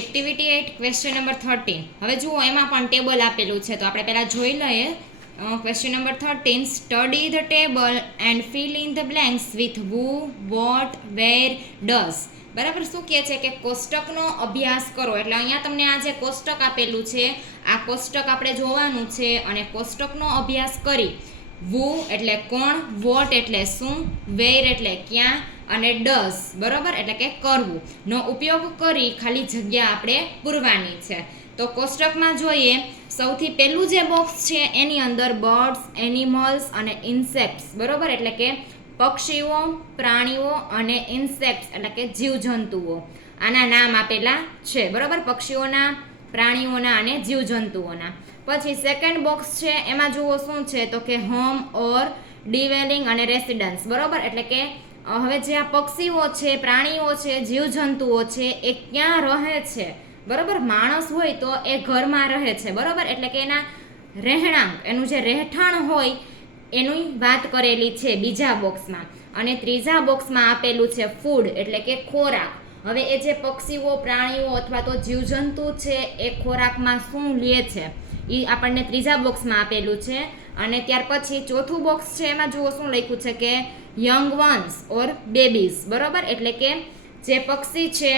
Activity 8 question number 13. હવે જુઓ એમાં પણ ટેબલ આપેલું છે તો આપણે પહેલાં જોઈ લઈએ. Question number 13, study the table and fill in the blanks with who, what, where, does. બરાબર, શું કહે છે કે કોષ્ટકનો અભ્યાસ કરો. એટલે અહીંયા તમને આ જે કોષ્ટક આપેલું છે આ કોષ્ટક આપણે જોવાનું છે અને કોષ્ટકનો અભ્યાસ કરી who એટલે કોણ, what એટલે શું, where એટલે ક્યાં અને ડઝ બરોબર એટલે કે કરવું નો ઉપયોગ કરી ખાલી જગ્યા આપણે પૂરવાની છે. તો કોષ્ટકમાં જોઈએ, સૌથી પહેલું જે બોક્સ છે એની અંદર બર્ડ્સ, એનિમલ્સ અને ઇન્સેક્ટ્સ બરોબર એટલે કે પક્ષીઓ, પ્રાણીઓ અને ઇન્સેક્ટ્સ એટલે કે જીવજંતુઓ આના નામ આપેલા છે બરોબર, પક્ષીઓના, પ્રાણીઓના અને જીવજંતુઓના. પછી સેકન્ડ બોક્સ છે એમાં જુઓ શું છે તો કે હોમ ઓર ડિવેલિંગ અને રેસિડન્સ બરોબર એટલે કે હવે જે આ પક્ષીઓ છે, પ્રાણીઓ છે, જીવજંતુઓ છે એ ક્યાં રહે છે બરોબર. માણસ હોય તો એ ઘરમાં રહે છે બરોબર એટલે કે એના રહેણાંક, એનું જે રહેઠાણ હોય એની વાત કરેલી છે બીજા બોક્સમાં. અને ત્રીજા બોક્સમાં આપેલું છે ફૂડ એટલે કે ખોરાક. હવે એ જે પક્ષીઓ, પ્રાણીઓ અથવા તો જીવજંતુ છે એ ખોરાકમાં શું લે છે એ આપણને ત્રીજા બોક્સમાં આપેલું છે. અને ત્યાર પછી ચોથું બોક્સ છે એમાં જુઓ શું લખ્યું છે કે યંગ વન્સ ઓર બેબીઝ બરોબર એટલે કે જે પક્ષી છે,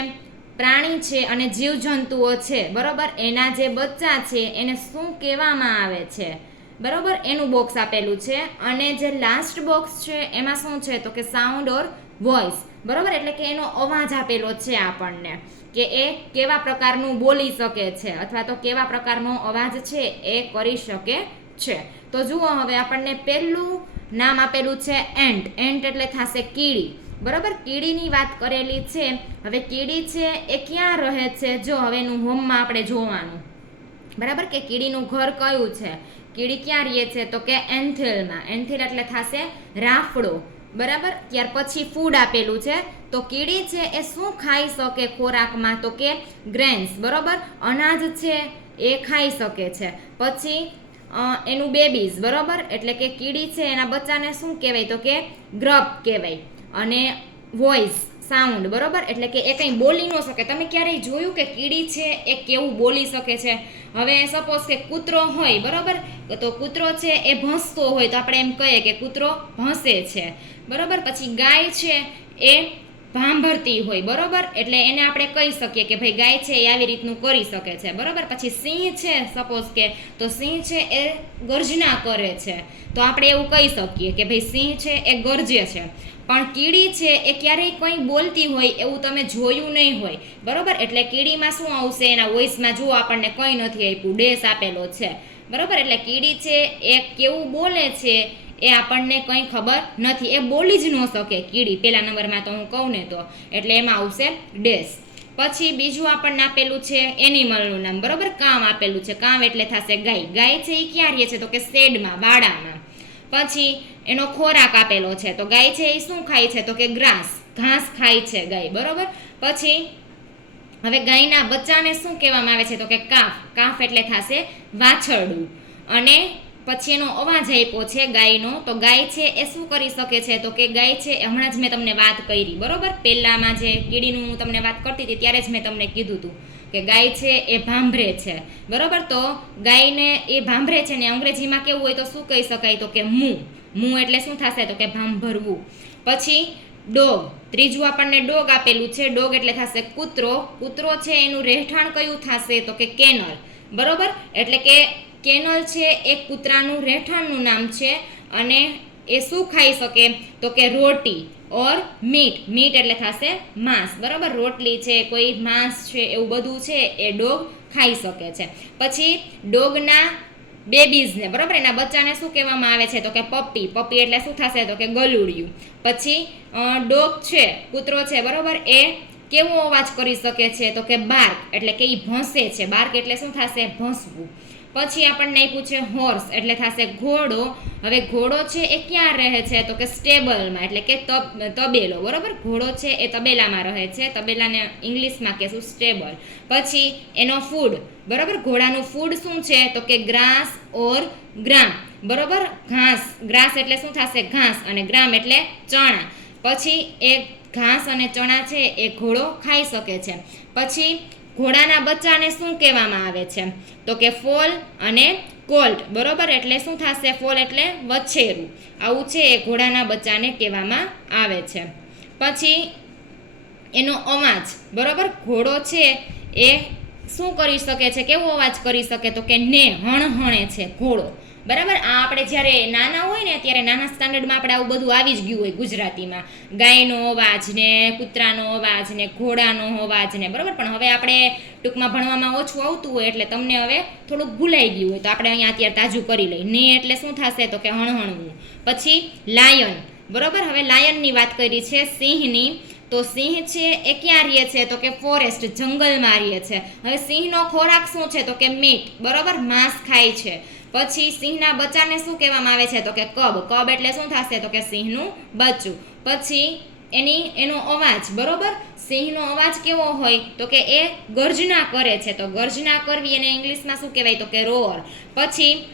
પ્રાણી છે અને જીવજંતુઓ છે બરોબર એના જે બચ્ચા છે એને શું કહેવામાં આવે છે બરોબર એનું બોક્સ આપેલું છે. અને જે લાસ્ટ બોક્સ છે એમાં શું છે તો કે સાઉન્ડ ઓર વોઇસ બરોબર એટલે કે એનો અવાજ આપેલો છે આપણને કે એ કેવા પ્રકારનું બોલી શકે છે અથવા તો કેવા પ્રકારનો અવાજ છે એ કરી શકે છે. તો જુઓ હવે આપણને પહેલું નામ આપેલું છે એન્ટ. એન્ટ એટલે થશે કીડી બરોબર, કીડીની વાત કરેલી છે. હવે કીડી છે એ ક્યાં રહે છે, જો હવે એનું હોમમાં આપણે જોવાનું બરાબર કે કીડીનું ઘર કયું છે, કીડી ક્યાં રહે છે તો કે એન્થિલમાં. એન્થિલ એટલે થશે રાફડો બરાબર. ત્યાર પછી ફૂડ આપેલું છે તો કીડી છે એ શું ખાઈ શકે ખોરાકમાં તો કે ગ્રેન્સ બરોબર, અનાજ છે એ ખાઈ શકે છે. પછી એનું બેબીઝ બરોબર એટલે કે કીડી છે એના બચ્ચાને શું કહેવાય તો કે ગ્રબ કહેવાય. અને વોઇસ, સાઉન્ડ બરોબર એટલે કે એ કંઈ બોલી ન શકે. તમે ક્યારેય જોયું કે કીડી છે એ કેવું બોલી શકે છે? હવે સપોઝ કે કૂતરો હોય બરોબર તો કૂતરો છે એ ભસતો હોય તો આપણે એમ કહીએ કે કૂતરો ભસે છે બરોબર. પછી ગાય છે એ ભાંભરતી હોય બરોબર એટલે એને આપણે કહી શકીએ કે ભાઈ ગાય છે એ આવી રીતનું કરી શકે છે બરોબર. પછી સિંહ છે સપોઝ કે તો સિંહ છે એ ગર્જના કરે છે તો આપણે એવું કહી શકીએ કે ભાઈ સિંહ છે એ ગરજે છે. પણ કીડી છે એ ક્યારેય કંઈ બોલતી હોય એવું તમે જોયું નહીં હોય બરોબર એટલે કીડીમાં શું આવશે એના વોઇસમાં જુઓ આપણને કંઈ નથી આપ્યું, ડેશ આપેલો છે બરોબર. એટલે કીડી છે એ કેવું બોલે છે એ આપણને કંઈ ખબર નથી, એ બોલી જ ન શકે કીડી પહેલા નંબરમાં તો હું કહું ને તો એટલે એમાં આવશે ડેશ. પછી બીજું આપણને આપેલું છે એનિમલનું નામ બરોબર, કામ આપેલું છે. કામ એટલે થશે ગાય. ગાય છે એ ક્યાં રહે છે તો કે શેડમાં, વાડામાં. પછી એનો ખોરાક આપેલો છે તો ગાય છે એ શું ખાય છે તો કે ગ્રાસ, ઘાસ ખાય છે ગાય બરોબર. પછી હવે ગાયના બચ્ચાને શું કહેવામાં આવે છે તો કે કાફ. કાફ એટલે થશે વાછરડું. અને પછી એનો અવાજ આપ્યો છે ગાયનો તો ગાય છે એ શું કરી શકે છે તો કે ગાય છે હમણાં જ મેં તમને વાત કરી બરોબર, પહેલામાં જે કીડીનું હું તમને વાત કરતી હતી ત્યારે જ મેં તમને કીધું હતું કે ગાય છે એ ભાંભરે છે બરોબર. તો ગાયને એ ભાંભરે છે ને અંગ્રેજીમાં કેવું હોય તો શું કહી શકાય તો કે મૂ. મૂ એટલે શું થશે તો કે ભાંભરવું. પછી ડોગ, ત્રીજું આપણને ડોગ આપેલું છે. ડોગ એટલે થશે કૂતરો. કૂતરો છે એનું રહેઠાણ કયું થશે તો કે કેનલ બરોબર એટલે કે કેનલ છે એ કૂતરાનું રહેઠાણનું નામ છે. અને એ શું ખાઈ શકે તો કે રોટી ઓર મીટ. મીટ એટલે થશે માંસ બરોબર, રોટલી છે, કોઈ માંસ છે એવું બધું છે એ ડોગ ખાઈ શકે છે. પછી ડોગના બેબીઝને બરોબર એના બચ્ચાને શું કહેવામાં આવે છે તો કે પપ્પી. પપ્પી એટલે શું થશે તો કે ગલુડિયું. પછી ડોગ છે, કૂતરો છે બરોબર, એ કેવો અવાજ કરી શકે છે તો કે બાર્ક એટલે કે એ ભોંસે છે. બાર્ક એટલે શું થશે ભોંસવું. પછી આપણને આપ્યું છે હોર્સ એટલે થશે ઘોડો. હવે ઘોડો છે એ ક્યાં રહે છે તો કે સ્ટેબલમાં એટલે કે તબેલો બરોબર. ઘોડો છે એ તબેલામાં રહે છે, તબેલાને ઇંગ્લિશમાં કહેશું સ્ટેબલ. પછી એનો ફૂડ બરોબર, ઘોડાનું ફૂડ શું છે તો કે ગ્રાસ ઓર ગ્રામ બરોબર. ઘાસ, ગ્રાસ એટલે શું થશે ઘાસ અને ગ્રામ એટલે ચણા. પછી એ ઘાસ અને ચણા છે એ ઘોડો ખાઈ શકે છે. પછી ઘોડાના બચ્ચાને શું કહેવામાં આવે છે? તો કે ફોલ અને કોલ્ટ, બરોબર. એટલે શું થશે? ફોલ એટલે વછેરું. આવું છે એ ઘોડાના બચ્ચાને કહેવામાં આવે છે. પછી એનો અવાજ, બરોબર. ઘોડો છે એ શું કરી શકે છે? કેવો અવાજ કરી શકે? તો કે ને, હણહણે છે ઘોડો, બરાબર. આ આપણે જ્યારે નાના હોય ને ત્યારે નાના સ્ટાન્ડર્ડમાં આપણે આવું બધું આવી જ ગયું હોય ગુજરાતીમાં, ગાયનો અવાજ ને, કૂતરાનો અવાજ ને, ઘોડાનો અવાજ ને, બરાબર. પણ હવે આપણે ટૂંકમાં ભણવામાં ઓછું આવતું હોય એટલે તમને હવે થોડુંક ભૂલાઈ ગયું હોય તો આપણે અહીંયા અત્યારે તાજું કરી લઈએ. ને એટલે શું થશે? તો કે હણહણવું. પછી લાયન, બરોબર. હવે લાયનની વાત કરી છે, સિંહની. તો સિંહ છે એ ક્યાં રહે છે? તો કે ફોરેસ્ટ, જંગલમાં રહે છે. હવે સિંહનો ખોરાક શું છે? તો કે મીટ, બરોબર, માંસ ખાય છે. પછી સિંહના બચ્ચાને શું કહેવામાં આવે છે? તો કે કબ. કબ એટલે શું થશે? તો કે સિંહનું બચ્ચું. પછી એનો અવાજ, બરોબર. સિંહનો અવાજ કેવો હોય? તો કે એ ગર્જના કરે છે. તો ગર્જના કરવી એને ઇંગ્લિશમાં શું કહેવાય? તો કે રોઅર. પછી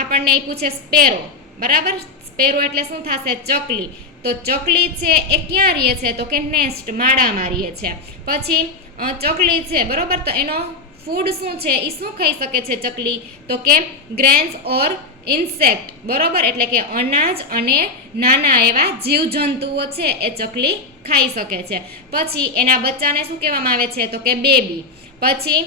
આપણને એ પૂછે સ્પેરો, બરાબર. સ્પેરો એટલે શું થશે? ચકલી. તો ચકલી છે એ ક્યાં રહે છે? તો કે નેસ્ટ, માળામાં રહે છે. પછી ચકલી છે, બરોબર. તો એનો ફૂડ શું છે? એ શું ખાઈ શકે છે ચકલી? તો કે ગ્રેન્સ ઓર ઇન્સેક્ટ, બરોબર. એટલે કે અનાજ અને નાના એવા જીવજંતુઓ છે એ ચકલી ખાઈ શકે છે. પછી એના બચ્ચાને શું કહેવામાં આવે છે? તો કે બેબી. પછી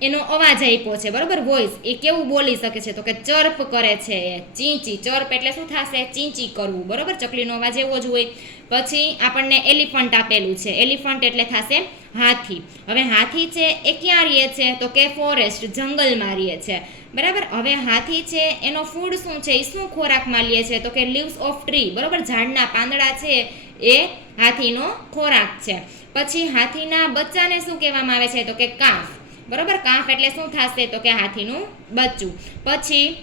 એનો અવાજ આપ્યો છે, બરોબર, વોઇસ. એ કેવું બોલી શકે છે? તો કે ચર્પ કરે છે, ચીંચી. ચર્પ એટલે શું થશે? ચીંચી કરવું, બરોબર. ચકલીનો અવાજ એવો જ હોય. પછી આપણને એલિફન્ટ આપેલું છે. એલિફન્ટ એટલે થશે હાથી. હવે હાથી છે એ ક્યાં રહે છે? તો કે ફોરેસ્ટ, જંગલમાં રહે છે, બરાબર. હવે હાથી છે એનો ફૂડ શું છે? એ શું ખોરાકમાં લે છે? તો કે લીવ્સ ઓફ ટ્રી, બરોબર. ઝાડના પાંદડા છે એ હાથીનો ખોરાક છે. પછી હાથીના બચ્ચાને શું કહેવામાં આવે છે? તો કે કાફ, બરોબર. કાફ એટલે શું થશે? તો કે હાથીનું બચ્ચું. પછી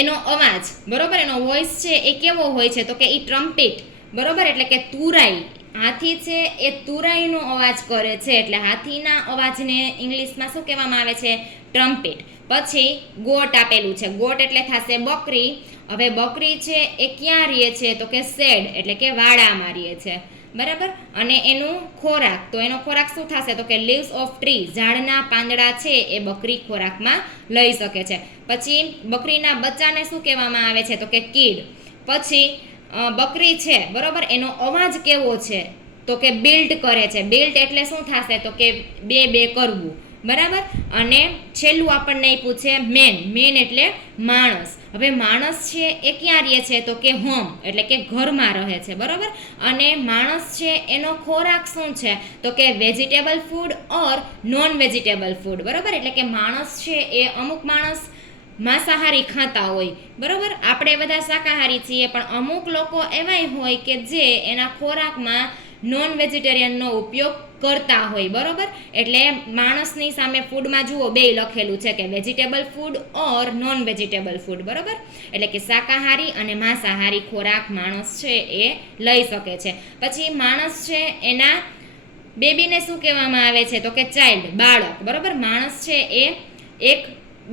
એનો અવાજ, બરોબર, એનો વોઇસ છે એ કેવો હોય છે? તો કે એ ટ્રમ્પેટ, બરોબર. એટલે કે તુરાઈ. હાથી છે એ તુરાઈનો અવાજ કરે છે એટલે હાથીના અવાજને ઇંગ્લિશમાં શું કહેવામાં આવે છે? ટ્રમ્પેટ. પછી ગોટ આપેલું છે. ગોટ એટલે થશે બકરી. હવે બકરી છે એ ક્યાં રહે છે? તો કે શેડ એટલે કે વાડામાં રહે છે, બરાબર. અને એનું ખોરાક, તો એનો ખોરાક શું થશે? તો કે લીવ્સ ઓફ ટ્રી, ઝાડના પાંદડા છે એ બકરી ખોરાકમાં લઈ શકે છે. પછી બકરીના બચ્ચાને શું કહેવામાં આવે છે? તો કે કીડ. પછી બકરી છે, બરોબર, એનો અવાજ કેવો છે? તો કે બિલ્ટ કરે છે. બિલ્ટ એટલે શું થશે? તો કે બે બે કરવું, બરાબર. અને છેલ્લું આપણને એ પૂછે મેન. મેન એટલે માણસ. હવે માણસ છે એ ક્યાં રહે છે? તો કે હોમ એટલે કે ઘરમાં રહે છે, બરોબર. અને માણસ છે એનો ખોરાક શું છે? તો કે vegetable food or non vegetable food, બરોબર. એટલે કે માણસ છે એ અમુક માણસ માંસાહારી ખાતા હોય, બરોબર. આપણે બધા શાકાહારી છીએ, પણ અમુક લોકો એવાય હોય કે જે એના ખોરાકમાં નોન વેજીટેરિયનનો ઉપયોગ કરતા હોય, બરોબર. એટલે માણસની સામે ફૂડમાં જુઓ બે લખેલું છે કે vegetable food or non vegetable food, બરોબર. એટલે કે શાકાહારી અને માંસાહારી ખોરાક માણસ છે એ લઈ શકે છે. પછી માણસ છે એના બેબીને શું કહેવામાં આવે છે? તો કે ચાઇલ્ડ, બાળક, બરોબર. માણસ છે એ એક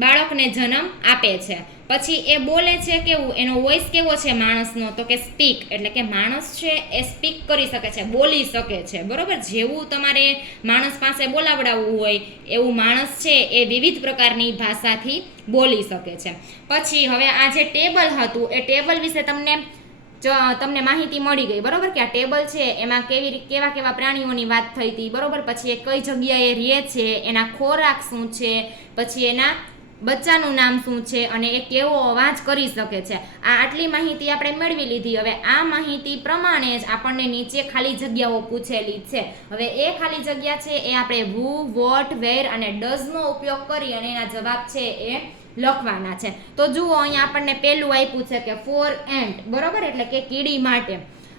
બાળકને જન્મ આપે છે. પછી એ બોલે છે કેવું? એનો વોઇસ કેવો છે માણસનો? તો કે સ્પીક. એટલે કે માણસ છે એ સ્પીક કરી શકે છે, બોલી શકે છે, બરોબર. જેવું તમારે માણસ પાસે બોલાવડાવવું હોય એવું માણસ છે એ વિવિધ પ્રકારની ભાષાથી બોલી શકે છે. પછી હવે આ જે ટેબલ હતું એ ટેબલ વિશે તમને માહિતી મળી ગઈ, બરોબર. કે આ ટેબલ છે એમાં કેવા કેવા પ્રાણીઓની વાત થઈ હતી, બરોબર. પછી એ કઈ જગ્યાએ રહે છે, એના ખોરાક શું છે, પછી એના બચ્ચાનું નામ શું છે અને એ કેવો અવાજ કરી શકે છે. આટલી માહિતી આપણે મેળવી લીધી. હવે આ માહિતી પ્રમાણે જ આપણને નીચે ખાલી જગ્યાઓ પૂછેલી છે. હવે એ ખાલી જગ્યા છે એ આપણે હુ, વોટ, વેર અને ડઝનો ઉપયોગ કરી અને એના જવાબ છે એ લખવાના છે. તો જુઓ અહીંયા આપણને પહેલું આપ્યું છે કે ફોર એન્ટ, બરોબર. એટલે કે કીડી માટે.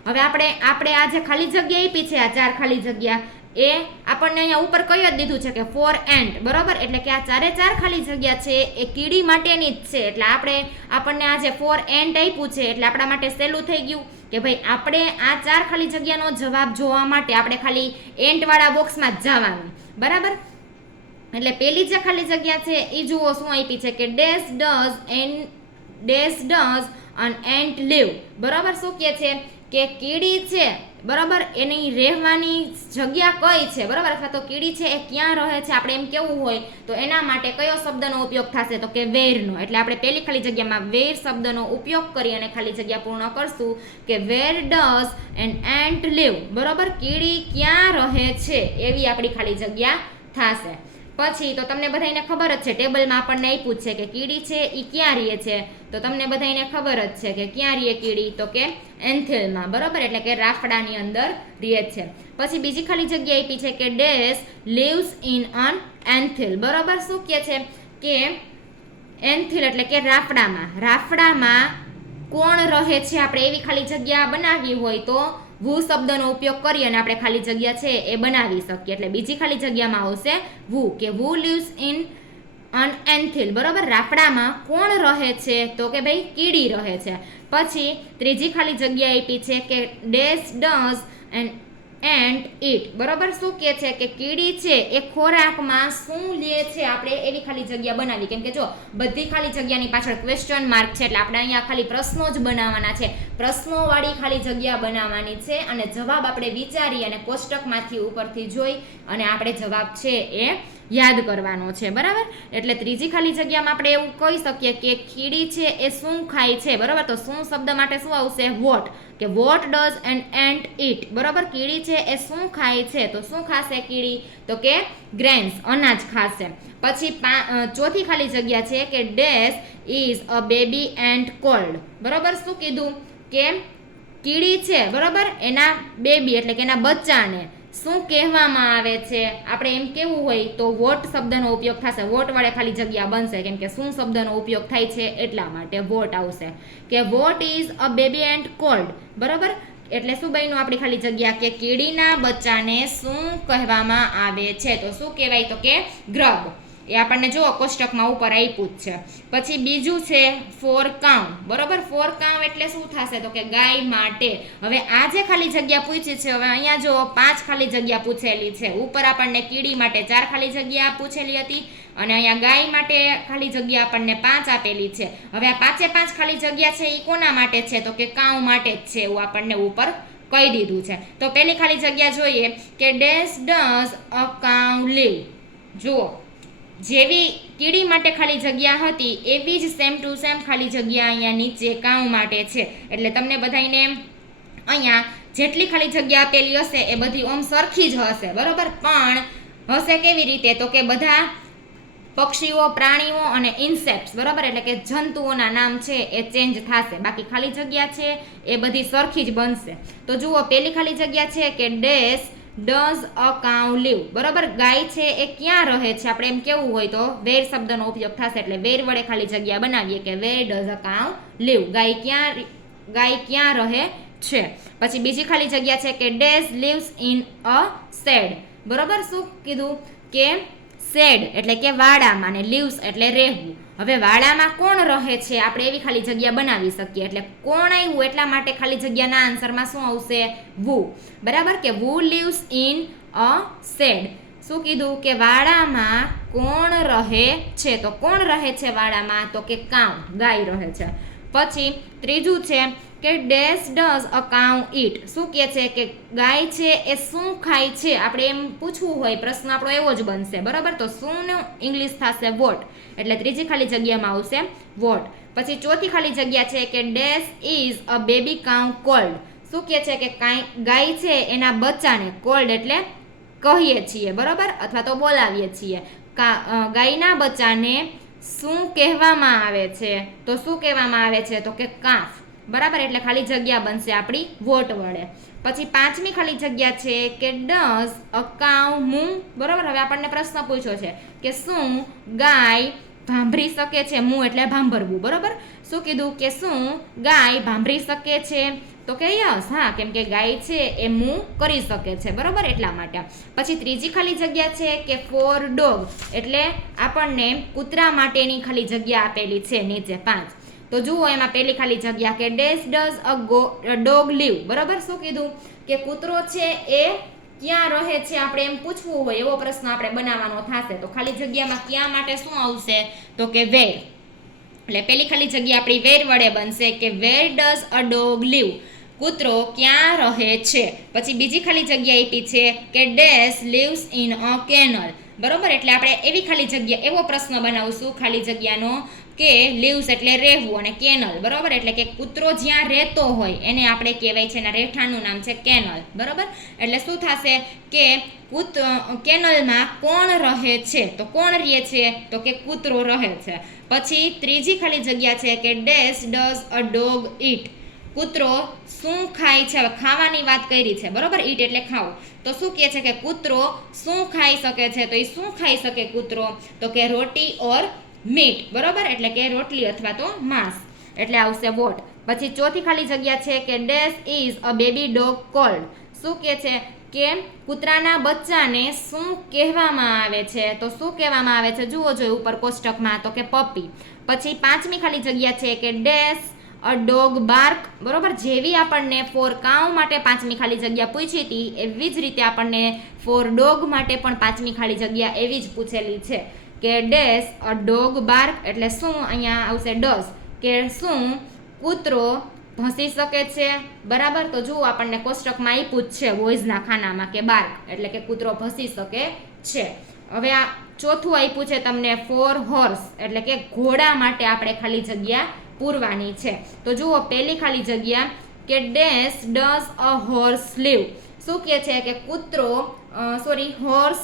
હવે આપણે આ જે ખાલી જગ્યા આપી છે, આ 4 ખાલી જગ્યા, એ આપણને અહીંયા ઉપર કહી જ દીધું છે કે ફોર એન્ટ, બરોબર. એટલે કે આ 4 ખાલી જગ્યા છે એ કીડી માટેની જ છે. એટલે આપણને આ જે ફોર એન્ટ આપ્યું છે એટલે આપણા માટે સહેલું થઈ ગયું કે ભાઈ આપણે આ 4 ખાલી જગ્યાનો જવાબ જોવા માટે આપણે ખાલી એન્ટ વાળા બોક્સમાં જ જવાનું, બરાબર. એટલે પેલી જે ખાલી જગ્યા છે એ જુઓ શું આપી છે કે dash does an ant live, બરાબર. શું કહે છે કે કીડી છે બરાબર, એની રહેવાની જગ્યા કઈ છે, બરાબર, અથવા તો કીડી છે એ ક્યાં રહે છે આપણે એમ કેવું હોય તો એના માટે કયો શબ્દનો ઉપયોગ થશે તો કે વેરનો. એટલે આપણે પહેલી ખાલી જગ્યામાં વેર શબ્દનો ઉપયોગ કરી અને ખાલી જગ્યા પૂર્ણ કરશું કે where does an ant live, બરાબર, કીડી ક્યાં રહે છે એવી આપણી ખાલી જગ્યા થશે. પછી તો તમને બધાને ખબર જ છે, ટેબલમાં આપણને આપ્યું છે કે કીડી છે એ ક્યાં રહે છે, તો તમને બધાને ખબર જ છે કે ક્યાં રહે કીડી તો કે એન્થિલમાં, બરાબર, એટલે કે રાફડાની અંદર રહે છે. પછી બીજી ખાલી જગ્યા આપી છે કે dash lives in an anthill, બરાબર, શું કહે છે કે એન્થિલ એટલે કે રાફડામાં કોણ રહે છે, આપણે એવી ખાલી જગ્યા બનાવવી હોય તો વુ શબ્દનો ઉપયોગ કરી અને આપણે ખાલી જગ્યા છે એ બનાવી શકીએ. એટલે બીજી ખાલી જગ્યામાં આવશે વુ, કે વુ લીવ્સ ઇન અન એન્થિલ, બરાબર, રાફડામાં કોણ રહે છે તો કે ભાઈ કીડી રહે છે. પછી ત્રીજી ખાલી જગ્યા આપી છે કે ડેશ ડઝ એન્ડ ઈટ, બરાબર, શું કહે છે કે કીડી છે એ ખોરાકમાં શું લે છે આપણે એવી ખાલી જગ્યા બનાવી. કેમ કે જો બધી ખાલી જગ્યાની પાછળ ક્વેશ્ચન માર્ક છે એટલે આપણે અહીંયા ખાલી પ્રશ્નો જ બનાવવાના છે, પ્રશ્નોવાળી ખાલી જગ્યા બનાવવાની છે અને જવાબ આપણે વિચારી અને કોષ્ટકમાંથી ઉપરથી જોઈ અને આપણે જવાબ છે એ યાદ કરવાનો છે, બરાબર. એટલે ત્રીજી ખાલી જગ્યામાં આપણે એવું કહી શકીએ કે કીડી છે એ શું ખાય છે, બરાબર, તો શું શબ્દ માટે શું આવશે વોટ, કે વોટ ડઝ એન એન્ટ ઈટ, બરાબર, કીડી છે એ શું ખાય છે તો શું ખાશે કીડી તો કે ગ્રેન્સ, અનાજ ખાશે. પછી ચોથી ખાલી જગ્યા છે કે dash is a baby ant cold, બરાબર, શું કીધું કે કીડી છે, બરાબર, એના બેબી એટલે કે એના બચ્ચાને શું કહેવામાં આવે છે, આપણે એમ કેવું હોય તો વોટ શબ્દનો ઉપયોગ થશે, વોટ વડે ખાલી જગ્યા બનશે કેમ કે શું શબ્દનો ઉપયોગ થાય છે એટલા માટે વોટ આવશે કે what is a baby ant cold, બરાબર. એટલે શું બન્યું આપણી ખાલી જગ્યા કે કીડીના બચ્ચાને શું કહેવામાં આવે છે તો શું કહેવાય તો કે ગ્રબ. એ આપણને જો કોષ્ટકમાં ઉપર આપ્યું જ છે. પછી બીજું છે ફોર કાઉ, બરાબર, ફોર કાઉ એટલે શું થશે તો કે ગાય માટે. હવે આ જે ખાલી જગ્યા પૂછી છે, હવે અહીંયા જો 5 ખાલી જગ્યા પૂછેલી છે, ઉપર આપણને કીડી માટે 4 ખાલી જગ્યા પૂછેલી હતી અને અહીંયા ગાય માટે ખાલી જગ્યા આપણને 5 આપેલી છે. હવે આ 5 ખાલી જગ્યા છે એ કોના માટે છે તો કે કાઉ માટે જ છે એવું આપણને ઉપર કહી દીધું છે. તો પહેલી ખાલી જગ્યા જોઈએ કે dash does a cow live. જુઓ, જેવી કીડી માટે ખાલી જગ્યા હતી એવી જ સેમ ટુ સેમ ખાલી જગ્યા અહીંયા નીચે કાઉ માટે છે. એટલે તમને બધાને અહીંયા જેટલી ખાલી જગ્યા આપેલી હશે એ બધી ઓમ સરખી જ હશે, બરાબર, પણ હશે કેવી રીતે તો કે બધા પક્ષીઓ, પ્રાણીઓ અને ઇન્સેક્ટ્સ, બરાબર, એટલે કે જંતુઓના નામ છે એ ચેન્જ થશે, બાકી ખાલી જગ્યા છે એ બધી સરખી જ બનશે. તો જુઓ, પહેલી ખાલી જગ્યા છે કે dash does a cow live, બરાબર, ગાય છે એ ક્યાં રહે છે, આપણે એમ કેવું હોય તો વેર શબ્દનો ઉપયોગ થશે એટલે વેર વડે ખાલી જગ્યા બનાવીએ કે where does a cow leave, ગાય ક્યાં રહે છે. પછી બીજી ખાલી જગ્યા છે કે dash lives in a shed, બરાબર, શું કીધું કે શેડ એટલે કે વાડામાં ને લીવ્સ એટલે રહેવું. હવે વાડામાં કોણ રહે છે આપણે એવી ખાલી જગ્યા બનાવી શકીએ. એટલે કોણ આવ્યું એટલા માટે ખાલી જગ્યાના આન્સરમાં શું આવશે વુ, બરાબર, કે વુ લીવ્સ ઇન અ શેડ. શું કીધું કે વાડામાં કોણ રહે છે, તો કોણ રહે છે વાડામાં તો કે કાઉ, ગાય રહે છે. પછી ત્રીજું છે કે ડેશ ડઝ અ કાઉ ઈટ. શું કહે છે કે ગાય છે એ શું ખાય છે, આપણે એમ પૂછવું હોય પ્રશ્ન આપણો એવો જ બનશે, બરાબર. તો શું ઇંગ્લિશ થશે વોટ, એટલે ત્રીજી ખાલી જગ્યામાં આવશે વોટ. પછી ચોથી ખાલી જગ્યા છે કે dash is a baby cow cold. શું કહે છે કે ગાય છે એના બચ્ચાને કોલ્ડ એટલે કહીએ છીએ, બરાબર, અથવા તો બોલાવીએ છીએ. ગાયના બચ્ચાને શું કહેવામાં આવે છે તો શું કહેવામાં આવે છે તો કે કાફ, બરાબર, એટલે ખાલી જગ્યા બનશે આપણી વોટ વડે. પછી 5મી ખાલી જગ્યા છે કે ડઝ અ કાઉ મૂ, બરાબર. હવે આપણને પ્રશ્ન પૂછ્યો છે કે શું ગાય ભાંભરી શકે છે, મૂ એટલે ભાંભરવું, બરાબર. શું કીધું કે શું ગાય ભાંભરી શકે છે તો કે યસ, હા, કેમ કે ગાય છે એ મૂ કરી શકે છે, બરાબર, એટલા માટે. પછી ત્રીજી ખાલી જગ્યા છે કે ફોર ડોગ, એટલે આપણને કૂતરા માટેની ખાલી જગ્યા આપેલી છે નીચે 5. તો જુઓ, એમાં પહેલી ખાલી જગ્યા કે dash does a dog live, બરાબર. શું કીધું કે કૂતરો છે એ ક્યાં રહે છે, આપણે એમ પૂછવું હોય એવો પ્રશ્ન આપણે બનાવવાનો થશે. તો ખાલી જગ્યામાં ક્યાં માટે શું આવશે તો કે વેર. એટલે પહેલી ખાલી જગ્યા આપણી વેર વડે બનશે કે where does a dog live. કૂતરો ક્યાં રહે છે. પછી બીજી ખાલી જગ્યા આપી છે કે dash lives in a canal. બરોબર, એટલે આપણે એવી ખાલી જગ્યા, એવો પ્રશ્ન બનાવશું ખાલી જગ્યાનો કે લીવ્સ એટલે રહેવું અને કેનલ, બરોબર, એટલે કે કૂતરો જ્યાં રહેતો હોય એને આપણે કહેવાય છે, એના રહેઠાણનું નામ છે કેનલ. બરોબર, એટલે શું થશે કે કેનલમાં કોણ રહે છે, તો કોણ રહે છે, તો કે કૂતરો રહે છે. પછી ત્રીજી ખાલી જગ્યા છે કે ડેશ ડઝ અ ડોગ ઈટ. કૂતરો શું ખાય છે. હવે ખાવાની વાત કરી છે, બરોબર, ઈટ એટલે ખાવું. તો શું કહે છે કે કૂતરો શું ખાઈ શકે છે, તો એ શું ખાઈ શકે કૂતરો, તો કે રોટી ઓર મીટ. બરોબર, એટલે કે રોટલી અથવા તો માંસ, એટલે આવશે વોટ. પછી ચોથી ખાલી જગ્યા છે કે dash is a baby dog cold. શું કહે છે કે કૂતરાના બચ્ચાને શું કહેવામાં આવે છે, તો શું કહેવામાં આવે છે, જુઓ જોઈએ ઉપર કોષ્ટકમાં, તો કે પપ્પી. પછી પાંચમી ખાલી જગ્યા છે કે ડેશ અ ડોગ બાર્ક. બરોબર, જેવી આપણને ફોર કાઉ માટે પાંચમી ખાલી જગ્યા પૂછી હતી એવી જ રીતે આપણને ફોર ડોગ માટે પણ પાંચમી ખાલી જગ્યા એવી જ પૂછેલી છે કે ડેશ અ ડોગ બાર્ક, એટલે શું અહીંયા આવશે ડઝ, કે શું કૂતરો ભસી શકે છે. બરાબર, તો જુઓ આપણને કોષ્ટકમાં આપ્યું જ છે વોઇસના ખાનામાં કે બાર્ક એટલે કે કૂતરો ભસી શકે છે. હવે આ ચોથું આપ્યું છે તમને ફોર હોર્સ, એટલે કે ઘોડા માટે આપણે ખાલી જગ્યા પૂરવાની છે. તો જુઓ પહેલી ખાલી જગ્યા કે dash does a horse live. શું કહે છે કે કૂતરો હોર્સ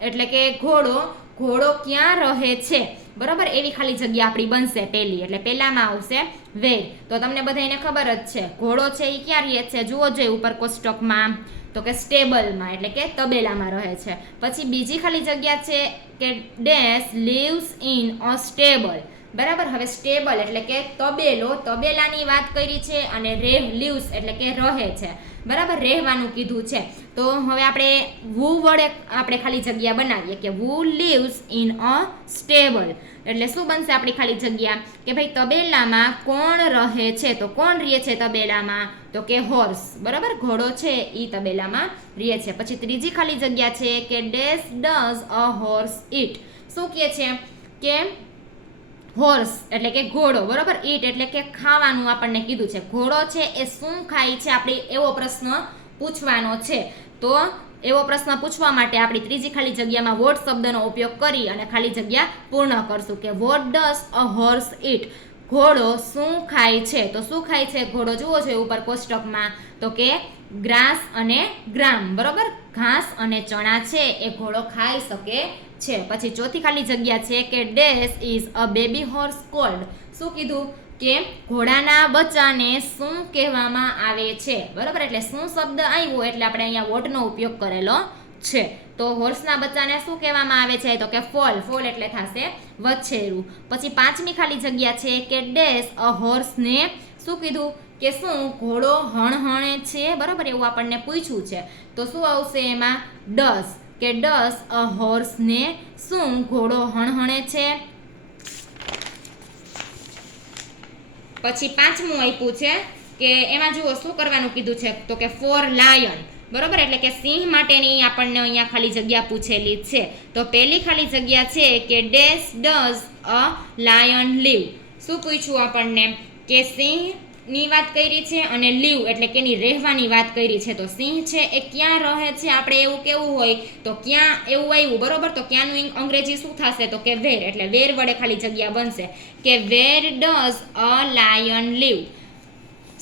એટલે કે ઘોડો ક્યાં રહે છે. બરાબર, એવી ખાલી જગ્યા આપણી બનશે પહેલી, એટલે પહેલામાં આવશે વેર. તો તમને બધાને ખબર જ છે ઘોડો છે એ ક્યાં રહે છે, જુઓ જોઈએ ઉપર કોષ્ટકમાં, તો કે સ્ટેબલમાં એટલે કે તબેલામાં રહે છે. પછી બીજી ખાલી જગ્યા છે કે dash lives in a stable. બરાબર, હવે સ્ટેબલ એટલે કે તબેલો, તબેલાની વાત કરી છે, અને લીવ્સ એટલે કે રહે છે. બરાબર, રહેવાનું કીધું છે. તો હવે આપણે વુ વડે આપણે ખાલી જગ્યા બનાવીએ કે વુ લીવ્સ ઇન અ સ્ટેબલ, એટલે શું બનશે આપણી ખાલી જગ્યા કે ભાઈ તબેલામાં કોણ રહે છે, તો કોણ રહે છે તબેલામાં, તો કે હોર્સ. બરાબર, ઘોડો છે એ તબેલામાં રહે છે. પછી ત્રીજી ખાલી જગ્યા છે કે ડેશ ડઝ અ હોર્સ ઈટ. શું કહે છે કે હોર્સ એટલે કે ઘોડો, બરોબર, ઈટ એટલે કે ખાવાનું આપણને કીધું છે. ઘોડો છે એ શું ખાય છે, આપણે એવો પ્રશ્ન પૂછવાનો છે. તો એવો પ્રશ્ન પૂછવા માટે આપણી ત્રીજી ખાલી જગ્યામાં વોટ શબ્દનો ઉપયોગ કરી અને ખાલી જગ્યા પૂર્ણ કરશું કે વોટ ડઝ અ હોર્સ ઈટ. ઘોડો શું ખાય છે, તો શું ખાય છે ઘોડો, જુઓ છો ઉપર કોષ્ટકમાં, તો કે ગ્રાસ અને ગ્રામ. બરોબર, ઘાસ અને ચણા છે એ ઘોડો ખાઈ શકે છે. પછી ચોથી ખાલી જગ્યા છે કે dash is a baby horse cold. શું કીધું કે ઘોડાના બચ્ચાને શું કહેવામાં આવે છે. બરાબર, એટલે શું શબ્દ આવ્યો એટલે આપણે અહીંયા વોટનો ઉપયોગ કરેલો છે. તો હોર્સના બચ્ચાને શું કહેવામાં આવે છે, તો કે ફોલ. ફોલ એટલે થશે વછેરું. પછી પાંચમી ખાલી જગ્યા છે કે ડેશ અ હોર્સને. શું કીધું કે શું ઘોડો હણહણે છે. બરાબર, એવું આપણને પૂછ્યું છે. તો શું આવશે એમાં ડઝ, કે ડઝ અ હોર્સને શું ઘોડો હણહણે છે. પછી પાંચમું આપ્યું છે કે એમાં જુઓ શું કરવાનું કીધું છે, તો કે ફોર લાયન. બરોબર, એટલે કે સિંહ માટેની આપણને અહીંયા ખાલી જગ્યા પૂછેલી છે. તો પહેલી ખાલી જગ્યા છે કે dash does a lion live. શું પૂછ્યું આપણને કે સિંહની વાત કરી છે અને લીવ એટલે કે એની રહેવાની વાત કરી છે. તો સિંહ છે એ ક્યાં રહે છે, આપણે એવું કેવું હોય તો ક્યાં એવું આવ્યું. બરોબર, તો ક્યાંનું અંગ્રેજી શું થશે, તો કે વેર, એટલે વેર વડે ખાલી જગ્યા બનશે કે where does a lion live.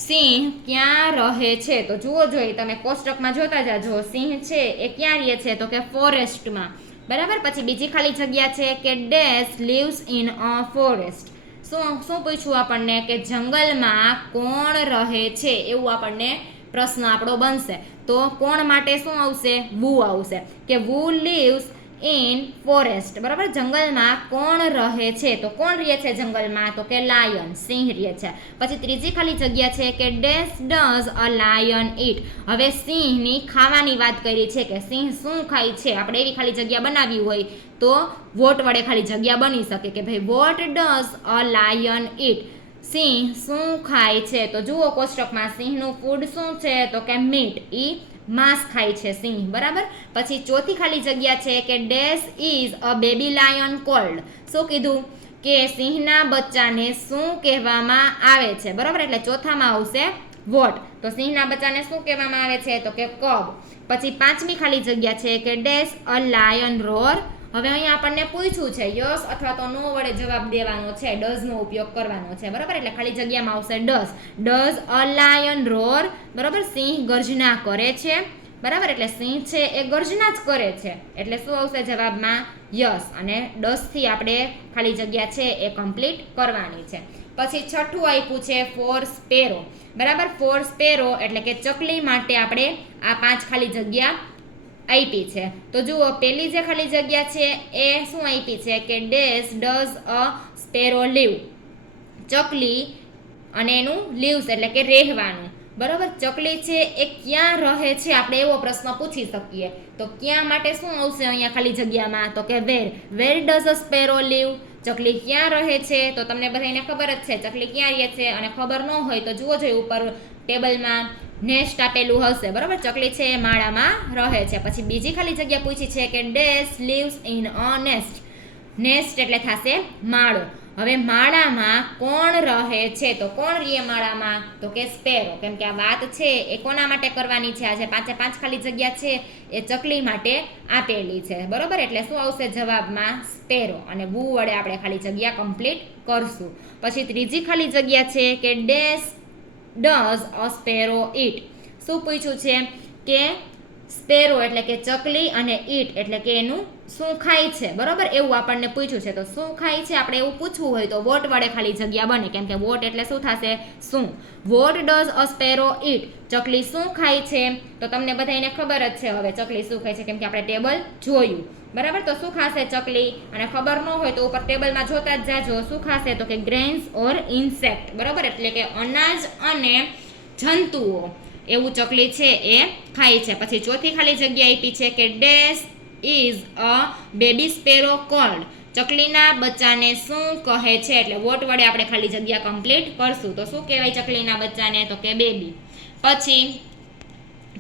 સિંહ ક્યાં રહે છે, તો જુઓ જોઈએ તમે કોષ્ટકમાં જોતા જાજો, સિંહ છે એ ક્યાં રહે છે, તો કે ફોરેસ્ટમાં. બરાબર, પછી બીજી ખાલી જગ્યા છે કે dash lives in a forest. શું પૂછ્યું આપણને કે જંગલમાં કોણ રહે છે, એવું આપણને પ્રશ્ન આપણો બનશે. તો કોણ માટે શું આવશે, વુ આવશે કે વુ લીવ્સ ઇન ફોરેસ્ટ. બરાબર, જંગલમાં કોણ રહે છે, તો કોણ રહે છે જંગલમાં, તો કે લાયન, સિંહ રહે છે. પછી ત્રીજી ખાલી જગ્યા છે કે ડેશ ડઝ અ લાયન ઈટ. હવે સિંહની ખાવાની વાત કરી છે કે સિંહ શું ખાય છે, આપણે એવી ખાલી જગ્યા બનાવી હોય તો વોટ વડે ખાલી જગ્યા બની શકે કે ભાઈ વોટ ડઝ અ લાયન ઈટ. સિંહ શું ખાય છે, તો જુઓ કોષ્ટકમાં સિંહનું ફૂડ શું છે, તો કે મીટ, ઈ માંસ ખાય છે સિંહ. બરાબર, પછી ચોથી ખાલી જગ્યા છે કે dash is a baby lion cold. શું કીધું કે સિંહના બચ્ચાને શું કહેવામાં આવે છે. બરાબર, એટલે ચોથામાં આવશે વોટ, તો સિંહના બચ્ચાને શું કહેવામાં આવે છે તો કે કબ. પછી 5મી ખાલી જગ્યા છે કે ડેશ અ લાયન રોર. હવે અહીંયા આપણને પૂછ્યું છે યસ અથવા તો નો વડે જવાબ દેવાનો છે, ડઝ નો ઉપયોગ કરવાનો છે, બરાબર. એટલે ખાલી જગ્યામાં આવશે ડઝ અ લાયન રોર, બરાબર. સિંહ ગર્જના કરે છે, બરાબર. એટલે સિંહ છે એ ગર્જના જ કરે છે, એટલે શું આવશે જવાબમાં યસ. અને 10 થી આપણે ખાલી જગ્યા છે એ કમ્પ્લીટ કરવાની છે. પછી 6થું આપ્યું છે ફોર સ્પેરો, બરાબર. ફોર સ્પેરો એટલે કે ચકલી માટે આપણે આ 5 ખાલી જગ્યા આપી છે. તો જુઓ પેલી જે ખાલી જગ્યા છે એ શું આપી છે કે dash does a sparrow live, ચકલી અને એનું લીવ્સ એટલે કે રહેવાનું, બરાબર. ચકલી છે એ ક્યાં રહે છે, આપણે એવો પ્રશ્ન પૂછી શકીએ. તો ક્યાં માટે શું આવશે અહીંયા ખાલી જગ્યામાં તો કે where does a sparrow live, ચકલી ક્યાં રહે છે. તો તમને બધાને ખબર જ છે ચકલી ક્યાં રહે છે, અને ખબર ન હોય તો જુઓ જોઈએ ઉપર ટેબલમાં નેસ્ટ આપેલું હશે, બરાબર. ચકલી છે એ માળામાં રહે છે. પછી બીજી ખાલી જગ્યા પૂછી છે કે dash lives in a nest, nest એટલે થશે માળો. હવે માળામાં કોણ રહે છે, તો કોણ રહે માળામાં તો કે સ્પેરો. કેમ કે આ વાત છે એ કોના માટે કરવાની છે, આ જે 5 ખાલી જગ્યા છે એ ચકલી માટે આપેલી છે, બરોબર. એટલે શું આવશે જવાબમાં સ્પેરો, અને વુ વડે આપણે ખાલી જગ્યા કમ્પ્લીટ કરશું. પછી ત્રીજી ખાલી જગ્યા છે કે ડેશ ડઝ અ સ્પેરો ઈટ. શું પૂછ્યું છે કે સ્પેરો એટલે કે ચકલી અને ઈટ એટલે કે એનું શું ખાય છે, બરોબર. એવું આપણને પૂછ્યું છે. તો શું ખાય છે આપણે એવું પૂછવું હોય તો વોટ વડે ખાલી જગ્યા બને, કેમ કે વોટ એટલે શું થશે શું. વોટ ડઝ અ સ્પેરો ઈટ, ચકલી શું ખાય છે. તો તમને બધાને ખબર જ છે હવે ચકલી શું ખાય છે, કેમ કે આપણે ટેબલ જોયું, બરાબર. તો શું ખાશે ચકલી, અને ખબર ન હોય તો ઉપર ટેબલમાં જોતા જ જાજો શું ખાશે તો કે ગ્રેન્સ ઓર ઇન્સેક્ટ, બરાબર. એટલે કે અનાજ અને જંતુઓ એવું ચકલી છે એ ખાય છે. પછી ચોથી ખાલી જગ્યા આપી છે કે dash is a baby sparrow called, ચકલીના બચ્ચાને શું કહે છે. એટલે વોટ વડે આપણે ખાલી જગ્યા કમ્પ્લીટ કરશું. તો શું કહેવાય ચકલીના બચ્ચાને તો કે બેબી. પછી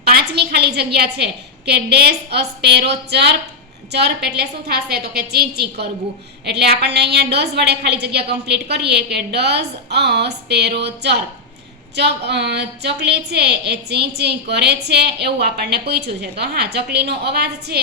5મી ખાલી જગ્યા છે કે ડેશ અ સ્પેરો ચર્પ, ચર્પ એટલે શું થશે તો કે ચીંચી કરવું. એટલે આપણને અહીંયા ડઝ વડે ખાલી જગ્યા કમ્પ્લીટ કરીએ કે ડઝ અ સ્પેરો ચર્પ, ચકલી છે એ ચી ચી કરે છે એવું આપણને પૂછ્યું છે. તો હા, ચકલીનો અવાજ છે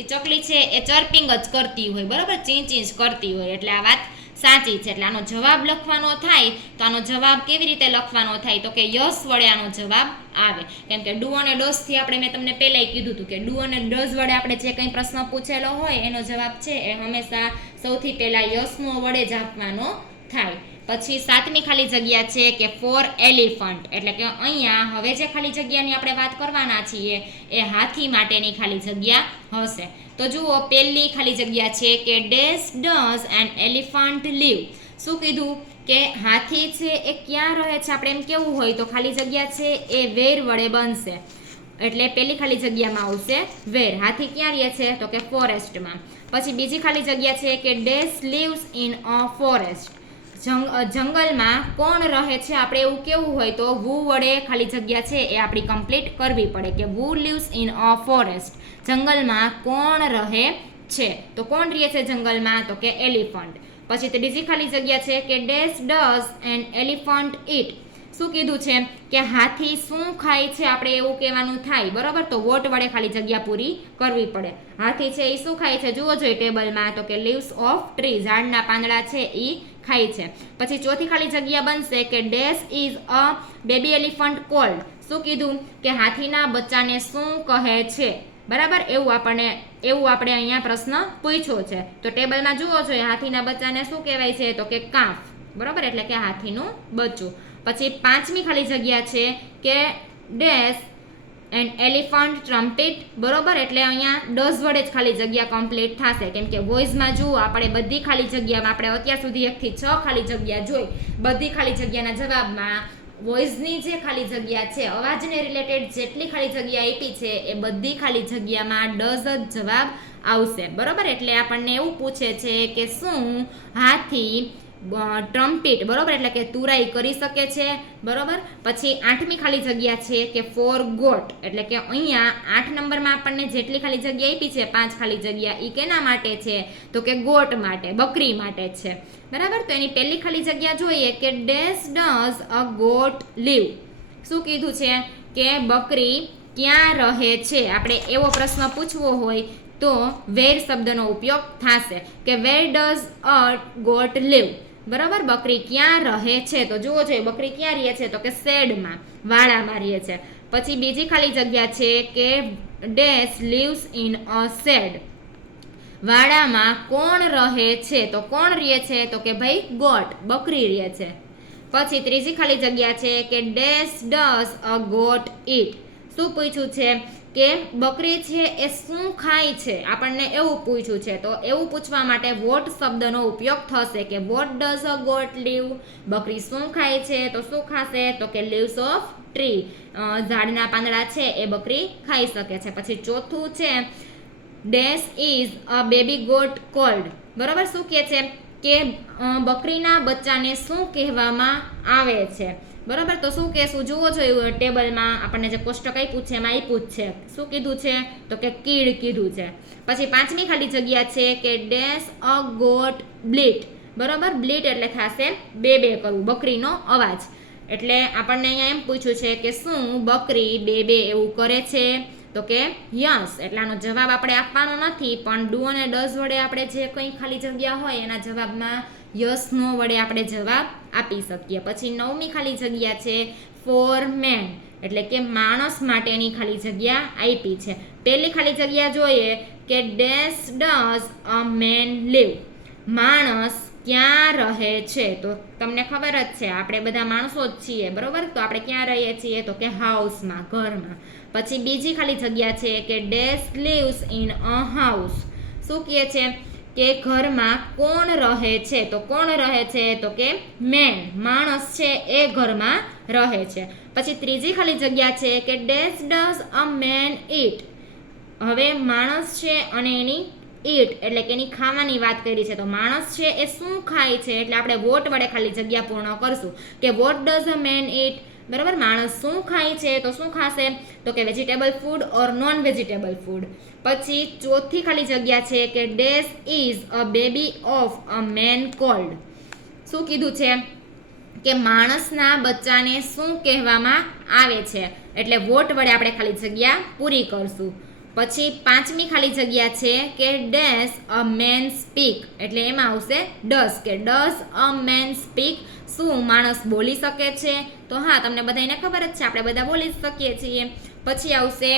એ ચકલી છે એ ચર્પિંગ જ કરતી હોય, બરાબર. ચી ચી જ કરતી હોય, એટલે આ વાત સાચી છે. એટલે આનો જવાબ લખવાનો થાય તો આનો જવાબ કેવી રીતે લખવાનો થાય તો કે યસ વડે આનો જવાબ આવે. કેમ કે ડુ અને ડઝ થી આપણે મેં તમને પહેલાંય કીધું હતું કે ડુ અને ડઝ વડે આપણે જે કંઈ પ્રશ્ન પૂછેલો હોય એનો જવાબ છે એ હંમેશા સૌથી પહેલાં યસનો વડે જ આપવાનો થાય. પછી 7મી ખાલી જગ્યા છે કે ફોર એલિફન્ટ, એટલે કે અહીંયા હવે જે ખાલી જગ્યાની આપણે વાત કરવાના છીએ એ હાથી માટેની ખાલી જગ્યા હશે. તો જુઓ પહેલી ખાલી જગ્યા છે કે dash does an elephant live. શું કીધું કે હાથી છે એ ક્યાં રહે છે, આપણે એમ કેવું હોય તો ખાલી જગ્યા છે એ વેર વડે બનશે. એટલે પહેલી ખાલી જગ્યામાં આવશે વેર. હાથી ક્યાં રહે છે તો કે ફોરેસ્ટમાં. પછી બીજી ખાલી જગ્યા છે કે dash lives in a forest, જંગલમાં કોણ રહે છે, આપણે એવું કેવું હોય તો વુ વડે ખાલી જગ્યા છે એ આપણી કમ્પ્લીટ કરવી પડે કે વુ લીવ્સ ઇન અ ફોરેસ્ટ, જંગલમાં કોણ રહે છે. તો કોણ રહે છે જંગલમાં તો કે એલિફન્ટ. પછી ત્રીજી ખાલી જગ્યા છે કે ડેશ ડઝ એન એલિફન્ટ ઈટ. શું કીધું છે કે હાથી શું ખાય છે, આપણે એવું કહેવાનું થાય, બરાબર. તો વોટ વડે ખાલી જગ્યા પૂરી કરવી પડે. હાથી છે એ શું ખાય છે જુઓ જોઈએ ટેબલમાં તો કે લીવ્સ ઓફ ટ્રી, ઝાડના પાંદડા છે એ ખાય છે. પછી ચોથી ખાલી જગ્યા બનશે કે dash is a baby elephant cold. શું કીધું કે હાથીના બચ્ચાને શું કહે છે, બરાબર. એવું આપણે અહીંયા પ્રશ્ન પૂછ્યો છે. તો ટેબલમાં જુઓ જોઈએ હાથીના બચ્ચાને શું કહેવાય છે તો કે કાફ, બરાબર. એટલે કે હાથીનું બચ્ચું. પછી 5મી ખાલી જગ્યા છે કે ડેશ એન્ડ એલિફન્ટ ટ્રમ્પેટ, બરોબર. એટલે અહીંયા ડઝ વડે જ ખાલી જગ્યા કમ્પ્લીટ થશે, કેમ કે વોઇસમાં જુઓ આપણે બધી ખાલી જગ્યામાં આપણે અત્યાર સુધી 1 થી 6 ખાલી જગ્યા જોઈ, બધી ખાલી જગ્યાના જવાબમાં વોઇસની જે ખાલી જગ્યા છે, અવાજને રિલેટેડ જેટલી ખાલી જગ્યા આપી છે એ બધી ખાલી જગ્યામાં ડઝ જ જવાબ આવશે, બરોબર. એટલે આપણને એવું પૂછે છે કે શું હાથી ટ્રમ્પેટ, બરોબર, એટલે કે તુરાઈ કરી શકે છે, બરોબર. પછી 8મી ખાલી જગ્યા છે કે ફોર ગોટ, એટલે કે અહીંયા 8 નંબરમાં આપણને જેટલી ખાલી જગ્યા આપી છે 5 ખાલી જગ્યા એ કેના માટે છે તો કે ગોટ માટે, બકરી માટે છે, બરાબર. તો એની પહેલી ખાલી જગ્યા જોઈએ કે dash does a goat live. શું કીધું છે કે બકરી ક્યાં રહે છે. આપણે એવો પ્રશ્ન પૂછવો હોય તો વેર શબ્દનો ઉપયોગ થશે કે where does a goat live. બરાબર, બકરી ક્યાં રહે છે. તો જુઓ જોઈએ બકરી ક્યાં રહે છે તો કે શેડમાં, વાડામાં રહે છે. પછી બીજી ખાલી જગ્યા છે કે dash lives in a shed. વાડામાં કોણ રહે છે તો કોણ રહે છે તો કે ભાઈ ગોટ, બકરી રહે છે. પછી ત્રીજી ખાલી જગ્યા છે કે ડેશ ડઝ અ ગોટ ઈટ. શું પૂછ્યું છે કે બકરી છે એ શું ખાય છે, આપણને એવું પૂછ્યું છે. તો એવું પૂછવા માટે વોટ શબ્દનો ઉપયોગ થશે કે what does a goat live. બકરી શું ખાય છે તો શું ખાશે તો કે લીવ્સ ઓફ ટ્રી, ઝાડના પાંદડા છે એ બકરી ખાઈ શકે છે. પછી ચોથું છે dash is a baby goat called. બરાબર, શું કહે છે કે બકરીના બચ્ચાને શું કહેવામાં આવે છે. બરાબર, તો શું કહેશું જુઓ જોઈએ ટેબલમાં આપણને જે કોષ્ટક આપ્યું છે એમાં આપ્યું જ છે. શું કીધું છે તો કે કીડ કીધું છે. પછી પાંચમી ખાલી જગ્યા છે કે ડેશ અ ગોટ બ્લીટ. બરાબર, બ્લીટ એટલે થશે બે બે કરવું, બકરીનો અવાજ. એટલે આપણને અહીંયા એમ પૂછ્યું છે કે શું બકરી બે બે એવું કરે છે તો કે યસ. એટલાનો જવાબ આપણે આપવાનો નથી, પણ ડુ અને ડઝ વડે આપણે જે કંઈ ખાલી જગ્યા હોય એના જવાબમાં યસ નો વડે આપણે જવાબ આપી શકીએ. પછી નવમી ખાલી જગ્યા છે ફોર મેન, એટલે કે માણસ માટેની ખાલી જગ્યા આપી છે. પહેલી ખાલી જગ્યા જોઈએ કે dash does a man live. માણસ ક્યાં રહે છે તો તમને ખબર જ છે આપણે બધા માણસો જ છીએ. બરોબર, તો આપણે ક્યાં રહીએ છીએ તો કે હાઉસમાં, ઘરમાં. પછી બીજી ખાલી જગ્યા છે કે dash lives in a house. શું કહે છે કે ઘરમાં કોણ રહે છે તો કોણ રહે છે તો કે મેન, માણસ છે એ ઘરમાં રહે છે. પછી ત્રીજી ખાલી જગ્યા છે કે ડેશ ડઝ અ મેન ઈટ. હવે માણસ છે અને એની ઈટ એટલે કે એની ખાવાની વાત કરી છે. તો માણસ છે એ શું ખાય છે એટલે આપણે વોટ વડે ખાલી જગ્યા પૂર્ણ કરશું કે વોટ ડઝ અ મેન ઈટ. બરાબર, માણસ શું ખાય છે તો શું ખાશે તો કે vegetable food or non vegetable food. પછી ચોથી ખાલી જગ્યા છે કે dash is a baby of a man called. શું કીધું છે કે માણસના બચ્ચાને શું કહેવામાં આવે છે એટલે વોટ વડે આપણે ખાલી જગ્યા પૂરી કરશું. પછી પાંચમી ખાલી જગ્યા છે કે ડેશ અ મેન સ્પીક, એટલે એમાં આવશે ડઝ કે ડઝ અ મેન સ્પીક. શું માણસ બોલી શકે છે તો હા, તમને બધાને ખબર જ છે આપણે બધા બોલી શકીએ છીએ. પછી આવશે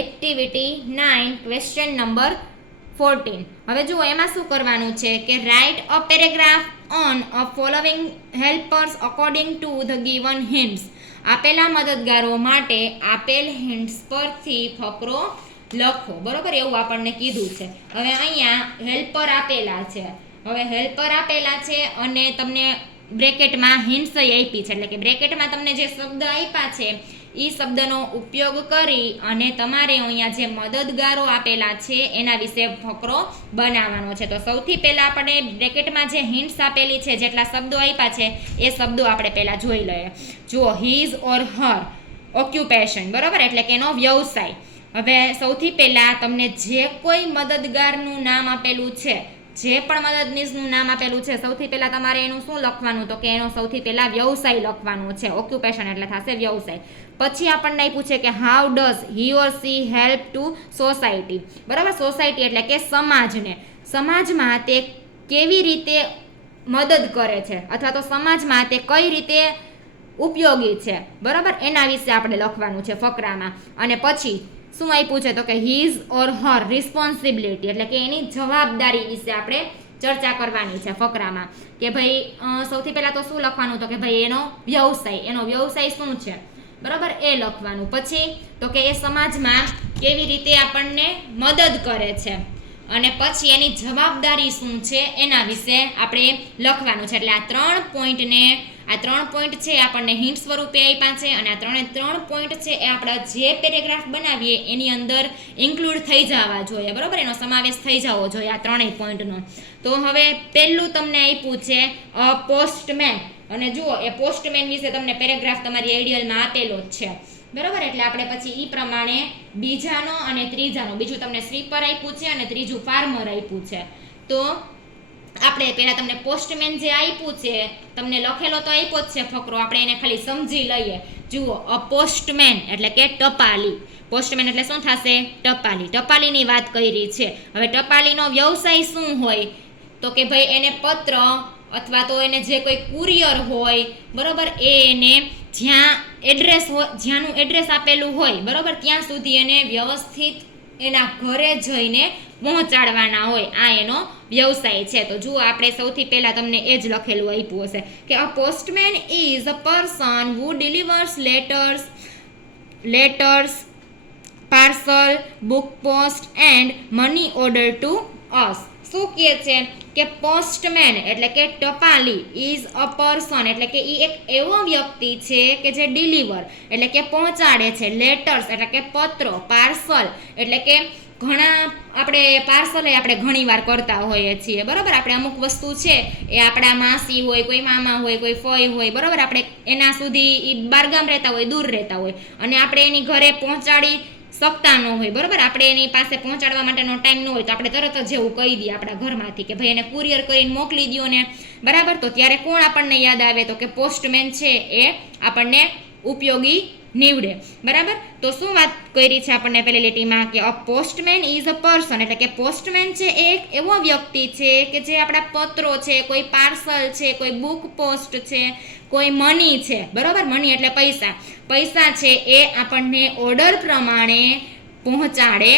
એક્ટિવિટી 9 ક્વેશ્ચન નંબર 14. હવે જુઓ એમાં શું કરવાનું છે કે write a paragraph on a following helpers according to the given hints. આપેલા મદદગારો માટે આપેલ હિન્ટ્સ પરથી ફકરો લખો. બરોબર, એવું આપણને કીધું છે. હવે અહીંયા હેલ્પર આપેલા છે. હવે હેલ્પર આપેલા છે અને તમને બ્રેકેટમાં હિન્ટ્સ આપી છે, એટલે કે બ્રેકેટમાં તમને જે શબ્દ આપ્યા છે એ શબ્દનો ઉપયોગ કરી અને તમારે અહીંયા જે મદદગારો આપેલા છે એના વિશે ફકરો બનાવવાનો છે. તો સૌથી પહેલાં આપણે બ્રેકેટમાં જે હિન્ટ્સ આપેલી છે, જેટલા શબ્દો આપ્યા છે એ શબ્દો આપણે પહેલાં જોઈ લઈએ. જુઓ, હિઝ ઓર હર ઓક્યુપેશન. બરાબર, એટલે કે એનો વ્યવસાય. હવે સૌથી પહેલાં તમને જે કોઈ મદદગારનું નામ આપેલું છે, જે પણ મદદનીશનું નામ આપેલું છે, સૌથી પહેલાં તમારે એનું શું લખવાનું તો કે એનો સૌથી પહેલાં વ્યવસાય લખવાનું છે. ઓક્યુપેશન એટલે થશે વ્યવસાય. પછી આપણને આપ્યું છે કે how does he or C help to society. બરાબર, સોસાયટી એટલે કે સમાજને, સમાજમાં તે કેવી રીતે મદદ કરે છે અથવા તો સમાજમાં તે કઈ રીતે ઉપયોગી છે. બરાબર, એના વિશે આપણે લખવાનું છે ફકરામાં. અને પછી શું આપ્યું છે તો કે હિઝ ઓર હર રિસ્પોન્સિબિલિટી, એટલે કે એની જવાબદારી વિશે આપણે ચર્ચા કરવાની છે ફકરામાં. કે ભાઈ સૌથી પહેલા તો શું લખવાનું તો કે ભાઈ એનો વ્યવસાય શું છે. બરાબર, એ લખવાનું. પછી તો કે એ સમાજમાં કેવી રીતે આપણને મદદ કરે છે અને પછી એની જવાબદારી શું છે એના વિશે આપણે લખવાનું છે. એટલે આ ત્રણ પોઈન્ટ છે આપણને હિન્ટ સ્વરૂપે આપ્યા છે અને આ 3 પોઈન્ટ છે એ આપણા જે પેરેગ્રાફ બનાવીએ એની અંદર ઇન્ક્લુડ થઈ જવા જોઈએ. બરાબર, એનો સમાવેશ થઈ જવો જોઈએ આ 3 પોઈન્ટનો. તો હવે પહેલું તમને આપ્યું છે પોસ્ટમેન. અને જુઓ એ પોસ્ટમેન વિશે તમને પેરેગ્રાફ તમારી આઈડિયલમાં આપેલો જ છે. બરાબર, એટલે આપણે પછી એ પ્રમાણે બીજાનો અને ત્રીજાનો, બીજું તમને સ્વીપર આપ્યું છે અને ત્રીજું ફાર્મર આપ્યું છે. તો આપણે પહેલા તમને પોસ્ટમેન જે આપ્યું છે, તમને લખેલો તો આપ્યો જ છે ફકરો, આપણે એને ખાલી સમજી લઈએ. જુઓ, અ પોસ્ટમેન એટલે કે ટપાલી. પોસ્ટમેન એટલે શું થશે? ટપાલી. ટપાલીની વાત કરી છે. હવે ટપાલીનો વ્યવસાય શું હોય? તો કે ભાઈ એને પત્ર અથવા તો એને જે કોઈ કુરિયર હોય, બરોબર, એ એને જ્યાં એડ્રેસ હોય, જ્યાંનું એડ્રેસ આપેલું હોય, બરોબર, ત્યાં સુધી એને વ્યવસ્થિત એના ઘરે જઈને પહોંચાડવાના હોય. આ એનો વ્યવસાય છે. તો જુઓ, આપણે સૌથી પહેલા તમને એ જ લખેલું આપ્યું હશે કે a postman is a person who delivers letters, parcel, book post and money order to અસ. શું કહે છે કે પોસ્ટમેન એટલે કે ટપાલી ઇઝ અ પર્સન એટલે કે એ એક એવો વ્યક્તિ છે કે જે ડિલિવર એટલે કે પહોંચાડે છે, લેટર્સ એટલે કે પત્રો, પાર્સલ એટલે કે ઘણા આપણે પાર્સલે આપણે ઘણી વાર કરતા હોઈએ છીએ, બરાબર. આપણે અમુક વસ્તુ છે એ આપણા માસી હોય, કોઈ મામા હોય, કોઈ ફઈ હોય, બરાબર, આપણે એના સુધી એ બહારગામ રહેતા હોય, દૂર રહેતા હોય, અને આપણે એની ઘરે પહોંચાડી શકતા ન હોય, બરાબર, આપણે એની પાસે પહોંચાડવા માટેનો ટાઈમ ન હોય, તો આપણે તરત જ એવું કહી દઈએ આપણા ઘરમાંથી કે ભાઈ એને કુરિયર કરીને મોકલી દો ને, બરાબર. તો ત્યારે કોણ આપણને યાદ આવે? તો કે પોસ્ટમેન છે એ આપણને ઉપયોગી નીવડે, બરાબર. તો શું વાત કરી છે આપણને પહેલી લીટીમાં કે a postman is a person એટલે કે પોસ્ટમેન છે એ એક એવો વ્યક્તિ છે કે જે આપણા પત્રો છે, કોઈ પાર્સલ છે, કોઈ બુક પોસ્ટ છે, કોઈ મની છે, બરાબર. મની એટલે પૈસા છે એ આપણને ઓર્ડર પ્રમાણે પહોંચાડે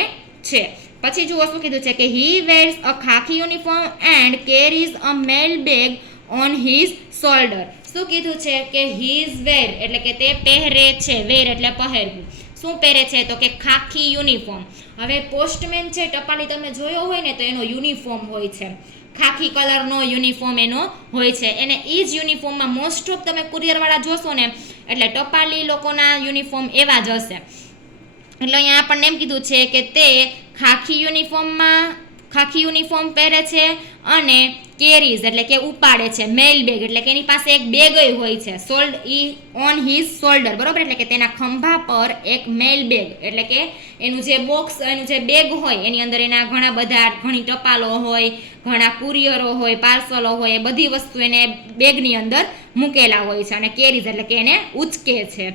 છે. પછી જુઓ શું કીધું છે કે he wears a khaki uniform and carries a mail bag on his shoulder. શું કીધું છે કે હીઝ વેર એટલે કે તે પહેરે છે, વેર એટલે પહેરવું. શું પહેરે છે? તો કે ખાખી યુનિફોર્મ. હવે પોસ્ટમેન છે ટપાલી તમે જોયો હોય ને તો એનો યુનિફોર્મ હોય છે, ખાખી કલરનો યુનિફોર્મ એનો હોય છે. એને એ જ યુનિફોર્મમાં મોસ્ટ ઓફ તમે કુરિયરવાળા જોશો ને એટલે ટપાલી લોકોના યુનિફોર્મ એવા જ હશે. એટલે અહીંયા આપણને એમ કીધું છે કે તે ખાખી યુનિફોર્મ પહેરે છે અને કેરીઝ એટલે કે ઉપાડે છે, મેલ બેગ એટલે કે એની પાસે એક બેગ હોય છે, ઓન હિઝ શોલ્ડર, બરોબર, એટલે કે તેના ખંભા પર એક મેલ બેગ એટલે કે એનું જે બોક્સ, એનું જે બેગ હોય એની અંદર એના ઘણી ટપાલો હોય, ઘણા કુરિયરો હોય, પાર્સલો હોય, એ બધી વસ્તુ એને બેગની અંદર મૂકેલા હોય છે. અને કેરીઝ એટલે કે એને ઉચકે છે.